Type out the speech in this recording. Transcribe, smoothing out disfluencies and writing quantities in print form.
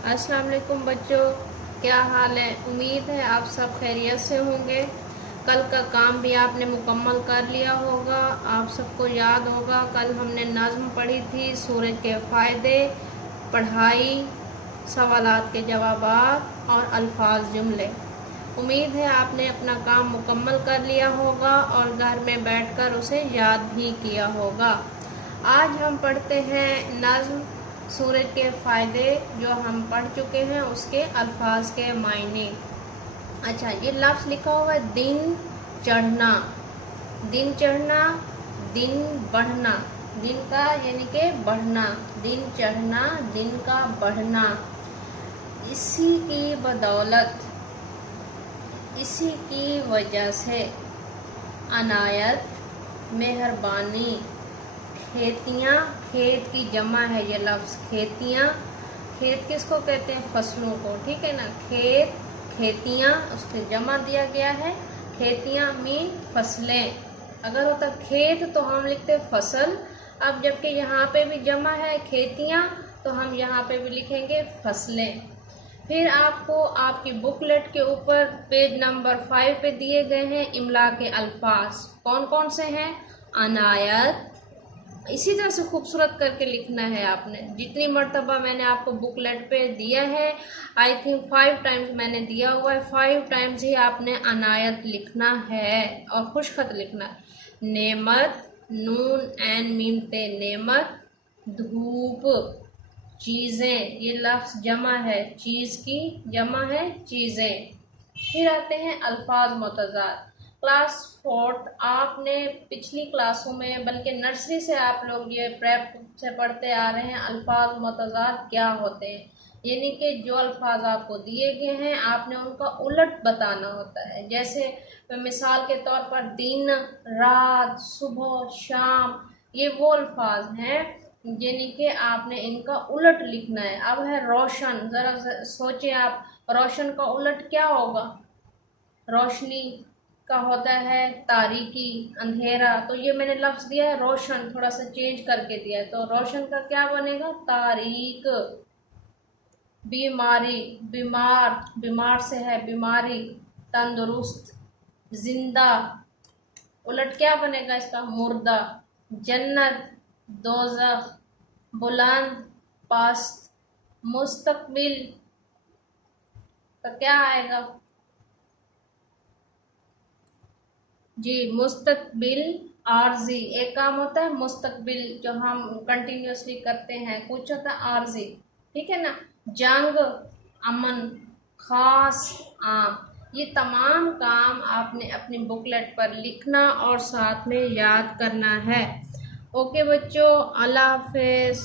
अस्सलाम वालेकुम बच्चों, क्या हाल है। उम्मीद है आप सब खैरियत से होंगे। कल का काम भी आपने मुकम्मल कर लिया होगा। आप सबको याद होगा कल हमने नज़्म पढ़ी थी, सूरज के फ़ायदे, पढ़ाई, सवालात के जवाबात और अल्फाज जुमले। उम्मीद है आपने अपना काम मुकम्मल कर लिया होगा और घर में बैठकर उसे याद भी किया होगा। आज हम पढ़ते हैं नज़्म सूरज के फ़ायदे, जो हम पढ़ चुके हैं उसके अल्फाज के मायने। अच्छा, ये लफ्ज़ लिखा हुआ है दिन चढ़ना। दिन चढ़ना, दिन बढ़ना, दिन का यानी कि बढ़ना, दिन चढ़ना, दिन का बढ़ना। इसी की बदौलत, इसी की वजह से अनायत, मेहरबानी, खेतियाँ, खेत की जमा है ये लफ्ज़ खेतियाँ। खेत किसको कहते हैं? फसलों को, ठीक है ना। खेत, खेतियाँ, उसके जमा दिया गया है। खेतियाँ मीन फसलें। अगर होता खेत तो हम लिखते फसल। अब जबकि यहाँ पे भी जमा है खेतियाँ, तो हम यहाँ पे भी लिखेंगे फसलें। फिर आपको आपकी बुकलेट के ऊपर पेज नंबर 5 पे दिए गए हैं इमला के अल्फाज। कौन कौन से हैं? अनायत, इसी तरह से खूबसूरत करके लिखना है आपने। जितनी मर्तबा मैंने आपको बुकलेट पे दिया है, आई थिंक 5 टाइम्स मैंने दिया हुआ है, 5 टाइम्स ही आपने अनायत लिखना है और खुशखत लिखना है। नेमत, नून एन मीम ते नेमत, धूप, चीज़ें, ये लफ्ज़ जमा है, चीज़ की जमा है चीज़ें। फिर आते हैं अल्फाज मुतज़ाद। क्लास 4th आपने पिछली क्लासों में, बल्कि नर्सरी से आप लोग ये प्रेप से पढ़ते आ रहे हैं अल्फाज मुतज़ाद क्या होते हैं। यानी कि जो अल्फाज आपको दिए गए हैं आपने उनका उलट बताना होता है। जैसे मिसाल के तौर पर दिन, रात, सुबह, शाम, ये वो अल्फाज हैं यानी कि आपने इनका उलट लिखना है। अब है रोशन, ज़रा सोचें आप, रोशन का उलट क्या होगा? रोशनी का होता है तारीकी, अंधेरा। तो ये मैंने लफ्ज़ दिया है रोशन, थोड़ा सा चेंज करके दिया है, तो रोशन का क्या बनेगा? तारीक। बीमारी, बीमार, बीमार से है बीमारी। तंदुरुस्त, जिंदा, उलट क्या बनेगा इसका? मुर्दा। जन्नत, दोज़ख, बुलंद, पास्त। मुस्तकबिल का क्या आएगा? जी, मुस्तकबिल आर्जी। एक काम होता है मुस्तकबिल जो हम कंटिन्यूसली करते हैं, कुछ होता है आर्जी, ठीक है ना। जंग, अमन, खास, आम। ये तमाम काम आपने अपनी बुकलेट पर लिखना और साथ में याद करना है। ओके बच्चों, अल्लाह हाफिज़।